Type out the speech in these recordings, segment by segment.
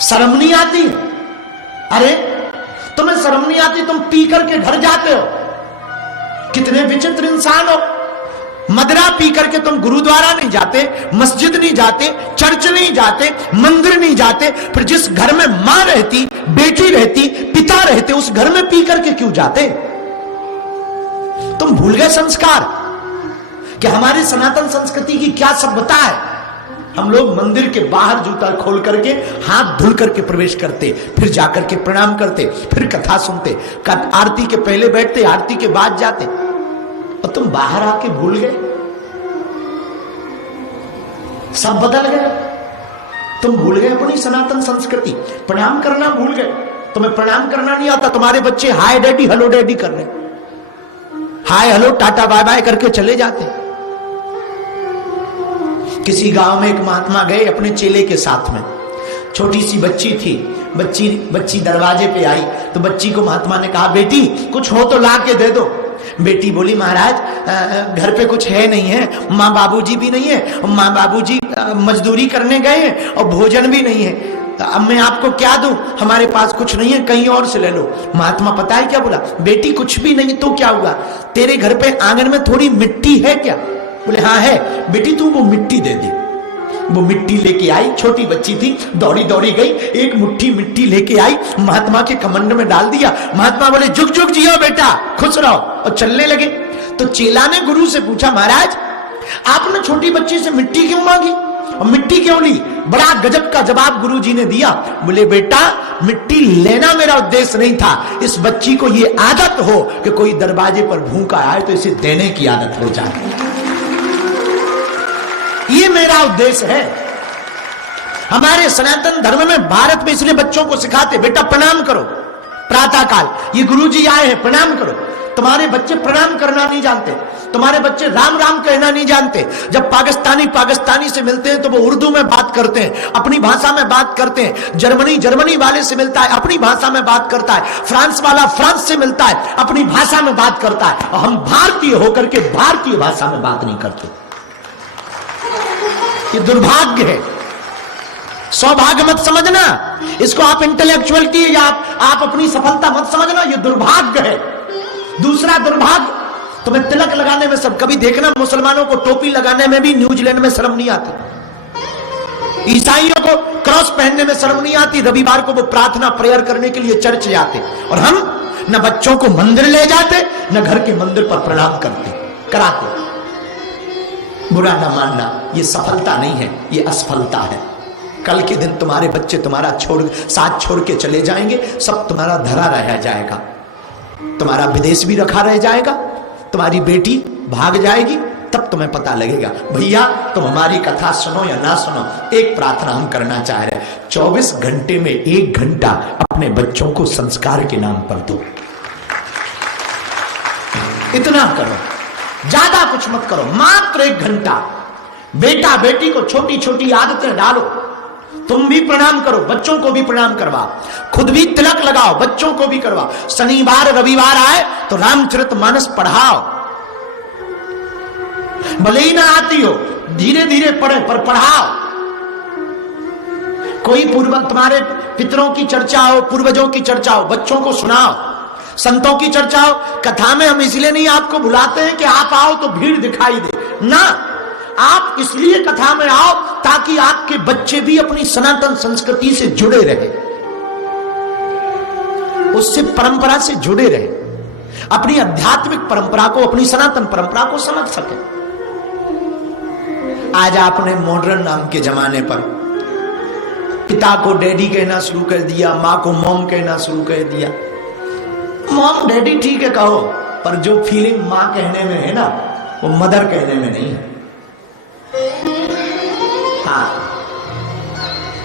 शर्म नहीं आती? अरे तुम्हें शर्म नहीं आती? तुम पी करके घर जाते हो। कितने विचित्र इंसान हो। मदरा पी करके तुम गुरुद्वारा नहीं जाते, मस्जिद नहीं जाते, चर्च नहीं जाते, मंदिर नहीं जाते। फिर जिस घर में मां रहती, बेटी रहती, पिता रहते, उस घर में पी करके क्यों जाते? तुम भूल गए संस्कार कि हमारी सनातन संस्कृति की क्या सभ्यता है। हम लोग मंदिर के बाहर जूता खोल करके हाथ धुल करके प्रवेश करते, फिर जाकर के प्रणाम करते, फिर कथा सुनते, आरती के पहले बैठते, आरती के बाद जाते। और तुम बाहर आके भूल गए, सब बदल गए। तुम भूल गए अपनी सनातन संस्कृति, प्रणाम करना भूल गए। तुम्हें प्रणाम करना नहीं आता। तुम्हारे बच्चे हाय डैडी हेलो डैडी कर रहे, hi hello tata bye bye करके चले जाते। किसी गांव में एक महात्मा गए अपने चेले के साथ में। छोटी सी बच्ची थी, बच्ची दरवाजे पे आई तो बच्ची को महात्मा ने कहा, बेटी कुछ हो तो ला के दे दो। बेटी बोली, महाराज घर पे कुछ है नहीं है, माँ बाबूजी भी नहीं है, माँ बाबूजी मजदूरी करने गए हैं और भोजन भी नहीं है, तो अब मैं आपको क्या दूं? हमारे पास कुछ नहीं है, कहीं और से ले लो। महात्मा पता है क्या बोला? बेटी कुछ भी नहीं तो क्या हुआ, तेरे घर पे आंगन में थोड़ी मिट्टी है क्या? बोले हाँ है। बेटी तू वो मिट्टी दे दे। वो मिट्टी लेके आई, छोटी बच्ची थी, दौड़ी दौड़ी गई, एक मुट्ठी मिट्टी लेके आई, महात्मा के कमंड में डाल दिया। महात्मा बोले, जुग जुग जियो बेटा, खुश रहो, और चलने लगे। तो चेला ने गुरु से पूछा, महाराज आपने छोटी बच्ची से मिट्टी क्यों मांगी और मिट्टी क्यों ली? बड़ा गजब का जवाब गुरुजी ने दिया। बोले, बेटा मिट्टी लेना मेरा उद्देश्य नहीं था, इस बच्ची को ये आदत हो कि कोई दरवाजे पर भूखा आए तो इसे देने की आदत हो जाए, ये मेरा उद्देश्य है। हमारे सनातन धर्म में, भारत में इसलिए बच्चों को सिखाते, बेटा प्रणाम करो प्रातः काल, ये गुरुजी आए हैं प्रणाम करो। तुम्हारे बच्चे प्रणाम करना नहीं जानते, तुम्हारे बच्चे राम राम कहना नहीं जानते। जब पाकिस्तानी से मिलते हैं तो वो उर्दू में बात करते हैं, अपनी भाषा में बात करते हैं। जर्मनी वाले से मिलता है, अपनी भाषा में बात करता है। फ्रांस वाला फ्रांस से मिलता है, अपनी भाषा में बात करता है। और हम भारतीय होकर के भारतीय भाषा में बात नहीं करते। ये दुर्भाग्य है, सौभाग्य मत समझना इसको, आप इंटेलेक्चुअलिटी या आप अपनी सफलता मत समझना, ये दुर्भाग्य है। दूसरा दुर्भाग्य, तुम्हें तिलक लगाने में सब, कभी देखना मुसलमानों को टोपी लगाने में भी न्यूजीलैंड में शर्म नहीं आती, ईसाइयों को क्रॉस पहनने में शर्म नहीं आती, रविवार को वो प्रार्थना प्रेयर करने के लिए चर्च जाते, और हम न बच्चों को मंदिर ले जाते, न घर के मंदिर पर प्रणाम कराते। बुरा ना मानना, ये सफलता नहीं है, ये असफलता है। कल के दिन तुम्हारे बच्चे तुम्हारा साथ छोड़ के चले जाएंगे, सब तुम्हारा धरा रह जाएगा, तुम्हारा विदेश भी रखा रह जाएगा, तुम्हारी बेटी भाग जाएगी, तब तुम्हें पता लगेगा। भैया तुम हमारी कथा सुनो या ना सुनो, एक प्रार्थना हम करना चाह रहे हैं, 24 घंटे में 1 घंटा अपने बच्चों को संस्कार के नाम पर दो। इतना करो, ज्यादा कुछ मत करो, मात्र 1 घंटा। बेटा बेटी को छोटी छोटी आदतें डालो। तुम भी प्रणाम करो, बच्चों को भी प्रणाम करवाओ, खुद भी तिलक लगाओ, बच्चों को भी करवाओ। शनिवार रविवार आए तो रामचरितमानस पढ़ाओ, भले ही ना आती हो, धीरे धीरे पढ़े पर पढ़ाओ। कोई तुम्हारे पितरों की चर्चा हो, पूर्वजों की चर्चा हो, बच्चों को सुनाओ। संतों की चर्चा हो, कथा में हम इसलिए नहीं आपको बुलाते हैं कि आप आओ तो भीड़ दिखाई दे ना, आप इसलिए कथा में आओ ताकि आपके बच्चे भी अपनी सनातन संस्कृति से जुड़े रहे, उससे परंपरा से जुड़े रहे, अपनी आध्यात्मिक परंपरा को, अपनी सनातन परंपरा को समझ सके। आज आपने मॉडर्न नाम के जमाने पर पिता को डैडी कहना शुरू कर दिया, मां को मॉम कहना शुरू कर दिया। मॉम डैडी ठीक है कहो, पर जो फीलिंग मां कहने में है ना, वो मदर कहने में नहीं है। हाँ,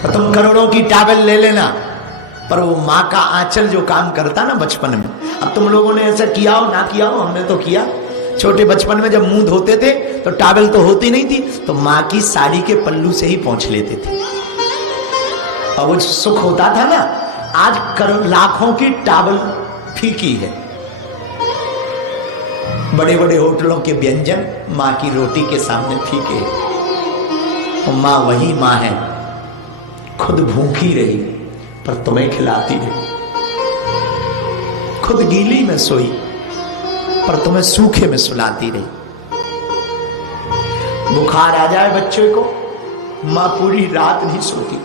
तो तुम करोड़ों की टॉवेल ले लेना, पर वो माँ का आंचल जो काम करता ना बचपन में। अब तुम लोगों ने ऐसा किया हो ना किया हो, हमने तो किया। छोटे बचपन में जब मुंह धोते थे तो टॉवेल तो होती नहीं थी, तो माँ की साड़ी के पल्लू से ही पोंछ लेते थे, और वो सुख होता था ना। आज लाखों की टॉवेल फीकी है। बड़े बड़े होटलों के व्यंजन माँ की रोटी के सामने फीके। माँ वही माँ है, खुद भूखी रही, पर तुम्हें खिलाती रही। खुद गीली में सोई पर तुम्हें सूखे में सुलाती रही। बुखार आ जाए बच्चे को, मां पूरी रात नहीं सोती।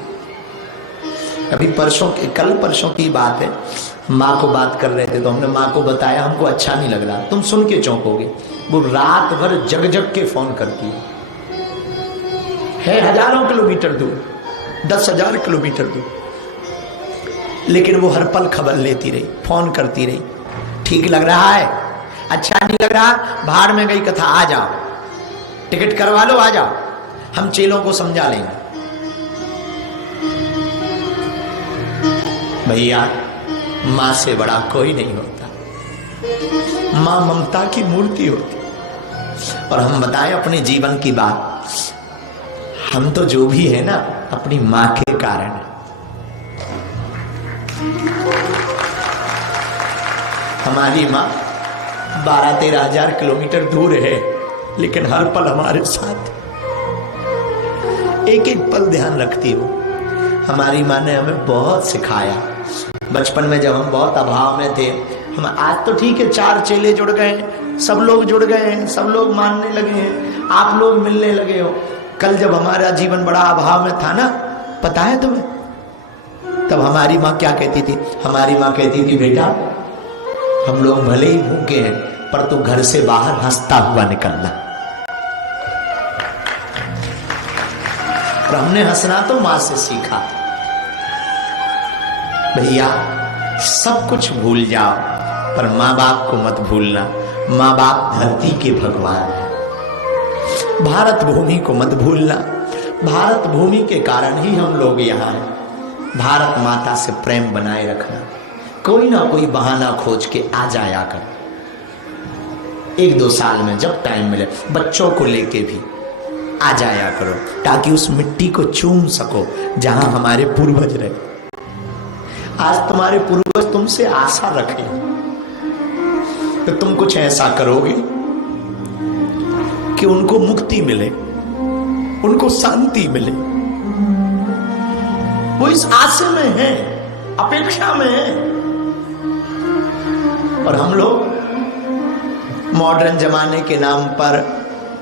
अभी कल परसों की बात है, माँ को बात कर रहे थे तो हमने माँ को बताया हमको अच्छा नहीं लग रहा। तुम सुन के चौंकोगे, वो रात भर जग जग के फोन करती है हजारों किलोमीटर दूर, 10,000 किलोमीटर दूर, लेकिन वो हर पल खबर लेती रही, फोन करती रही। ठीक लग रहा है, अच्छा नहीं लग रहा, भाड़ में गई कथा, आ जाओ, टिकट करवा लो, आ जाओ, हम चेलों को समझा लेंगे। भैया मां से बड़ा कोई नहीं होता, मां ममता की मूर्ति होती। और हम बताएं अपने जीवन की बात, हम तो जो भी है ना अपनी मां के कारण। हमारी मां 12-13 हजार किलोमीटर दूर है, लेकिन हर पल हमारे साथ, एक एक पल ध्यान रखती हो। हमारी मां ने हमें बहुत सिखाया। बचपन में जब हम बहुत अभाव में थे, हम आज तो ठीक है 4 चेले जुड़ गए, सब लोग जुड़ गए हैं, सब लोग मानने लगे हैं, आप लोग मिलने लगे हो। कल जब हमारा जीवन बड़ा अभाव में था ना, पता है तुम्हें, तब हमारी माँ क्या कहती थी? हमारी माँ कहती थी, बेटा हम लोग भले ही भूखे हैं पर तू घर से बाहर हंसता हुआ निकलना। और हमने हंसना तो माँ से सीखा। भैया सब कुछ भूल जाओ पर माँ बाप को मत भूलना। माँ बाप धरती के भगवान है। भारत भूमि को मत भूलना। भारत भूमि के कारण ही हम लोग यहाँ हैं। भारत माता से प्रेम बनाए रखना। कोई ना कोई बहाना खोज के आ जाया कर। 1-2 साल में जब टाइम मिले बच्चों को लेके भी आ जाया करो, ताकि उस मिट्टी को चूम सको जहां हमारे पूर्वज रहे। आज तुम्हारे पूर्वज तुमसे आशा रखे तो तुम कुछ ऐसा करोगे कि उनको मुक्ति मिले, उनको शांति मिले। वो इस आशा में है, अपेक्षा में है। और हम लोग मॉडर्न जमाने के नाम पर,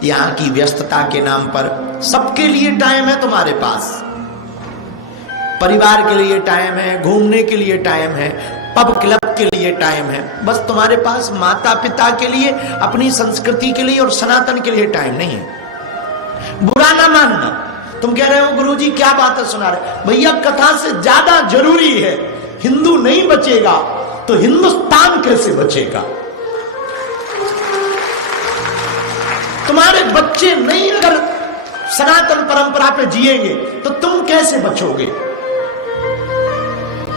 यहाँ की व्यस्तता के नाम पर, सबके लिए टाइम है तुम्हारे पास, परिवार के लिए टाइम है, घूमने के लिए टाइम है, पब क्लब के लिए टाइम है, बस तुम्हारे पास माता पिता के लिए, अपनी संस्कृति के लिए और सनातन के लिए टाइम नहीं है। बुरा ना मानना, तुम कह रहे हो गुरुजी क्या बातें सुना रहे। भैया कथा से ज्यादा जरूरी है, हिंदू नहीं बचेगा तो हिंदुस्तान कैसे बचेगा? तुम्हारे बच्चे नहीं अगर सनातन परंपरा पे जिएंगे तो तुम कैसे बचोगे?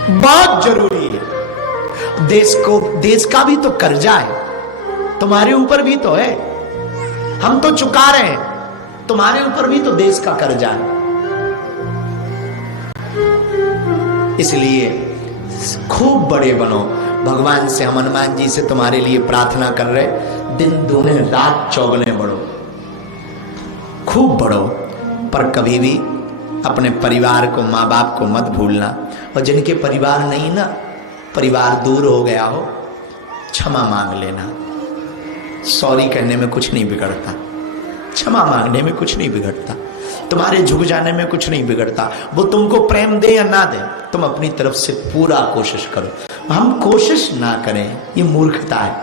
बहुत जरूरी है। देश का भी तो कर्जा है, तुम्हारे ऊपर भी तो है। हम तो चुका रहे हैं, तुम्हारे ऊपर भी तो देश का कर्जा है। इसलिए खूब बड़े बनो। भगवान से, हम हनुमान जी से तुम्हारे लिए प्रार्थना कर रहे, दिन दूने रात चौगुने बढ़ो, खूब बढ़ो, पर कभी भी अपने परिवार को, माँ बाप को मत भूलना। और जिनके परिवार नहीं ना, परिवार दूर हो गया हो, क्षमा मांग लेना। सॉरी कहने में कुछ नहीं बिगड़ता, क्षमा मांगने में कुछ नहीं बिगड़ता, तुम्हारे झुक जाने में कुछ नहीं बिगड़ता। वो तुमको प्रेम दे या ना दे, तुम अपनी तरफ से पूरा कोशिश करो। हम कोशिश ना करें ये मूर्खता है,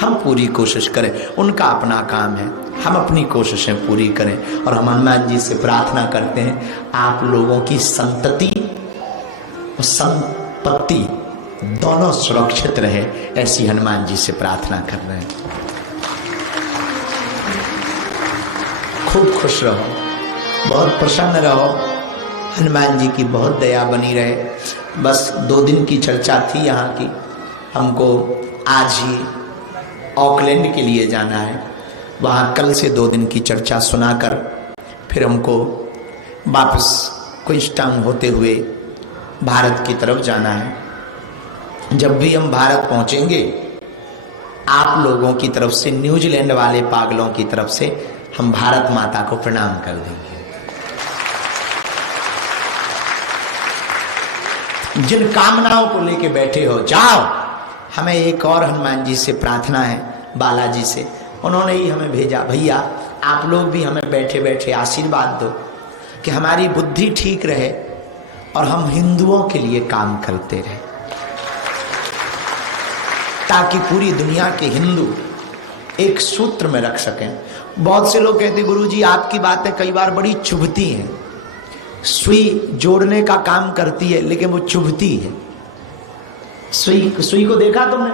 हम पूरी कोशिश करें, उनका अपना काम है, हम अपनी कोशिशें पूरी करें। और हम हनुमान जी से प्रार्थना करते हैं आप लोगों की संतति और संपत्ति दोनों सुरक्षित रहे, ऐसी हनुमान जी से प्रार्थना कर रहे हैं। खूब खुश रहो, बहुत प्रसन्न रहो, हनुमान जी की बहुत दया बनी रहे। बस 2 दिन की चर्चा थी यहाँ की, हमको आज ही ऑकलैंड के लिए जाना है। वहाँ कल से 2 दिन की चर्चा सुनाकर फिर हमको वापस क्वींसटाउन होते हुए भारत की तरफ जाना है। जब भी हम भारत पहुँचेंगे, आप लोगों की तरफ से, न्यूजीलैंड वाले पागलों की तरफ से हम भारत माता को प्रणाम कर देंगे। जिन कामनाओं को लेके बैठे हो जाओ। हमें एक और हनुमान जी से प्रार्थना है, बालाजी से, उन्होंने ही हमें भेजा, भैया आप लोग भी हमें बैठे बैठे आशीर्वाद दो कि हमारी बुद्धि ठीक रहे और हम हिंदुओं के लिए काम करते रहे, ताकि पूरी दुनिया के हिंदू एक सूत्र में रख सकें। बहुत से लोग कहते गुरुजी आपकी बातें कई बार बड़ी चुभती हैं, सुई जोड़ने का काम करती है लेकिन वो चुभती है। सुई को देखा तुमने?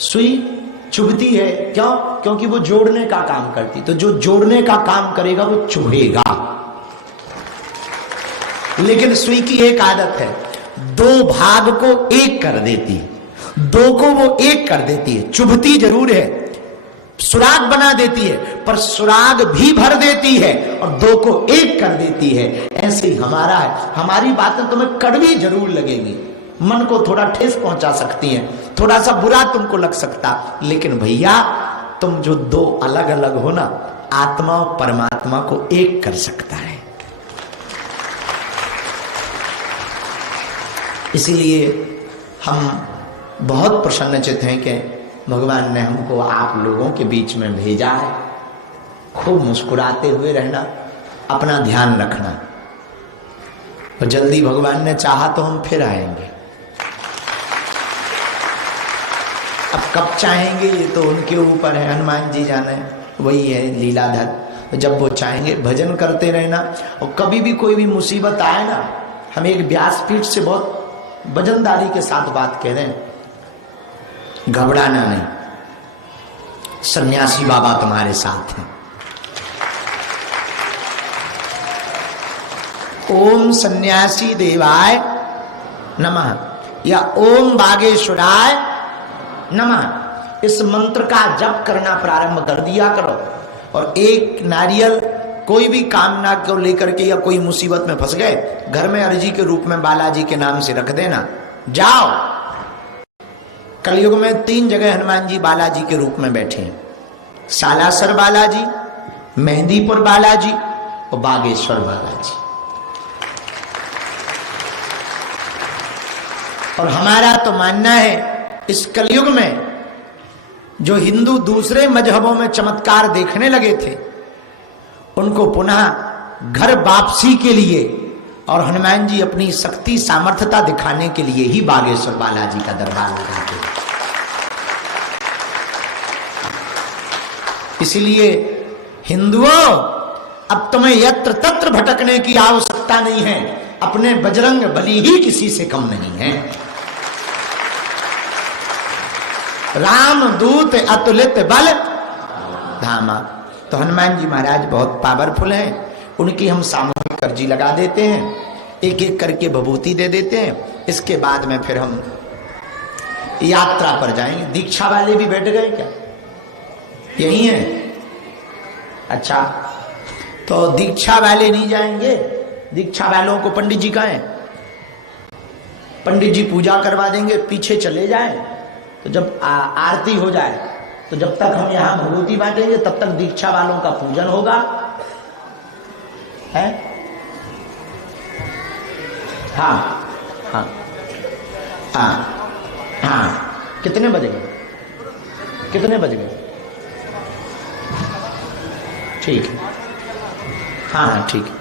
सुई चुभती है, क्यों? क्योंकि वो जोड़ने का काम करती। तो जो जोड़ने का काम करेगा वो चुभेगा। लेकिन सुई की एक आदत है, दो भाग को एक कर देती है, दो को वो एक कर देती है। चुभती जरूर है, सुराग बना देती है, पर सुराग भी भर देती है और दो को एक कर देती है। ऐसे ही हमारा है, हमारी बातें तुम्हें कड़वी जरूर लगेगी, मन को थोड़ा ठेस पहुंचा सकती हैं, थोड़ा सा बुरा तुमको लग सकता, लेकिन भैया तुम जो दो अलग अलग हो ना, आत्मा और परमात्मा को एक कर सकता है। इसीलिए हम बहुत प्रसन्नचित्त हैं कि भगवान ने हमको आप लोगों के बीच में भेजा है। खूब मुस्कुराते हुए रहना, अपना ध्यान रखना, और जल्दी भगवान ने चाहा तो हम फिर आएंगे। अब कब चाहेंगे ये तो उनके ऊपर है, हनुमान जी जाने, वही है लीलाधर। जब वो चाहेंगे भजन करते रहना। और कभी भी कोई भी मुसीबत आए ना, हम एक व्यासपीठ से बहुत वजनदारी के साथ बात कह रहे हैं, घबराना नहीं, सन्यासी बाबा तुम्हारे साथ हैं। ओम सन्यासी देवाय नमः या ओम बागेश्वराय नमः, इस मंत्र का जप करना प्रारंभ कर दिया करो। और एक नारियल कोई भी कामना को लेकर के या कोई मुसीबत में फंस गए, घर में अर्जी के रूप में बालाजी के नाम से रख देना। जाओ, कलयुग में 3 जगह हनुमान जी बालाजी के रूप में बैठे हैं, सालासर बालाजी, मेहंदीपुर बालाजी और बागेश्वर बालाजी। और हमारा तो मानना है इस कलयुग में जो हिंदू दूसरे मजहबों में चमत्कार देखने लगे थे, उनको पुनः घर वापसी के लिए और हनुमान जी अपनी शक्ति सामर्थ्यता दिखाने के लिए ही बागेश्वर बालाजी का दरबार लगाते हैं। इसलिए हिंदुओं, अब तुम्हें यत्र तत्र भटकने की आवश्यकता नहीं है, अपने बजरंग बली ही किसी से कम नहीं है। राम दूत अतुलित बल धामा। तो हनुमान जी महाराज बहुत पावरफुल हैं, उनकी हम सामूहिक अर्जी लगा देते हैं, एक एक करके विभूति दे देते हैं। इसके बाद में फिर हम यात्रा पर जाएंगे। दीक्षा वाले भी बैठ गए क्या? यही है? अच्छा, तो दीक्षा वाले नहीं जाएंगे? दीक्षा वालों को पंडित जी कहें, पंडित जी पूजा करवा देंगे, पीछे चले जाएं। तो जब आरती हो जाए तो जब तक हम यहां भगवती बांटेंगे तब तक दीक्षा वालों का पूजन होगा, है? हाँ हाँ हाँ हाँ। कितने बज गए? कितने बज गए? ठीक है, हाँ हाँ ठीक है।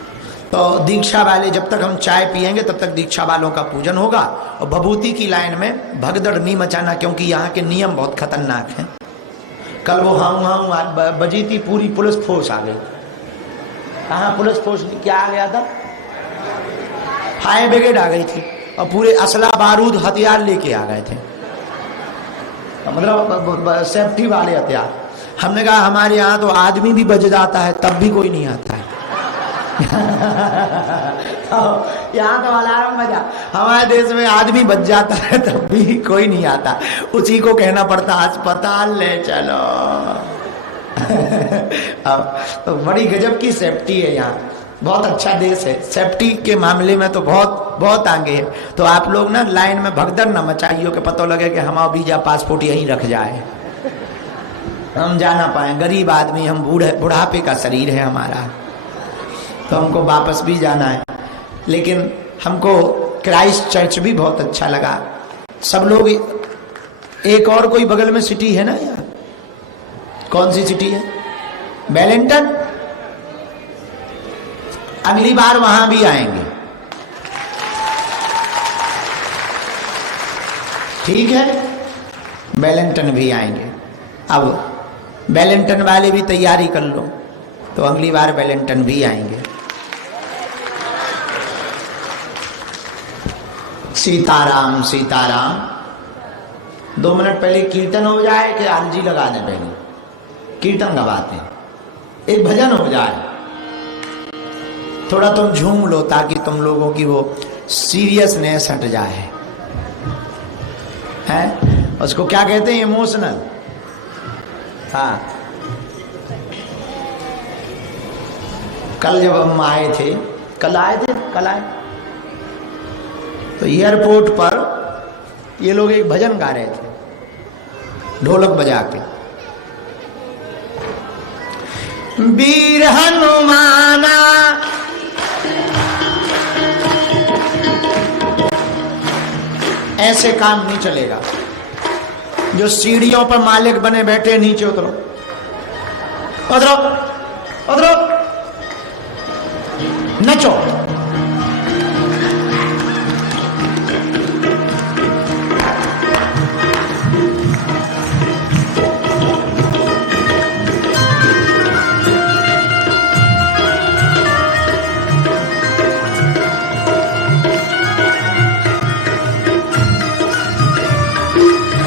तो दीक्षा वाले जब तक हम चाय पिएंगे तब तक दीक्षा वालों का पूजन होगा। और भभूति की लाइन में भगदड़ नहीं मचाना, क्योंकि यहाँ के नियम बहुत खतरनाक हैं। कल वो हाँ बजी थी, पूरी पुलिस फोर्स आ गई। कहाँ पुलिस फोर्स? क्या आ गया था? फायर ब्रिगेड आ गई थी और पूरे असला बारूद हथियार लेके आ गए थे, मतलब सेफ्टी वाले हथियार। हमने कहा हमारे यहाँ तो आदमी भी बज जाता है तब भी कोई नहीं आता है। यहाँ तो अलार्म बजा, हमारे देश में आदमी बच जाता है तब भी कोई नहीं आता, उसी को कहना पड़ता अस्पताल ले चलो। अब तो बड़ी गजब की सेफ्टी है यहाँ, बहुत अच्छा देश है, सेफ्टी के मामले में तो बहुत बहुत आगे है। तो आप लोग ना लाइन में भगदड़ न मचाइयो कि पता लगे कि हमारा वीजा पासपोर्ट यहीं रख जाए, हम जा ना पाए। गरीब आदमी हम, बुढ़ापे का शरीर है हमारा, तो हमको वापस भी जाना है। लेकिन हमको क्राइस्ट चर्च भी बहुत अच्छा लगा। सब लोग, एक और कोई बगल में सिटी है ना यार, कौन सी सिटी है? वेलिंगटन। अगली बार वहां भी आएंगे, ठीक है? वेलिंगटन भी आएंगे। अब वेलिंगटन वाले भी तैयारी कर लो, तो अगली बार वेलिंगटन भी आएंगे। सीताराम सीताराम। 2 मिनट पहले कीर्तन हो जाए कि आरजी लगा दें, पहले कीर्तन गवाते हैं, एक भजन हो जाए, थोड़ा तुम झूम लो ताकि तुम लोगों की वो सीरियसनेस हट जाए, हैं? उसको क्या कहते हैं? इमोशनल। हाँ, कल जब हम आए थे, कल आए, तो एयरपोर्ट पर ये लोग एक भजन गा रहे थे ढोलक बजा के, वीर हनुमाना ऐसे काम नहीं चलेगा। जो सीढ़ियों पर मालिक बने बैठे, नीचे उतरो, उतरो, उतरो, नचो।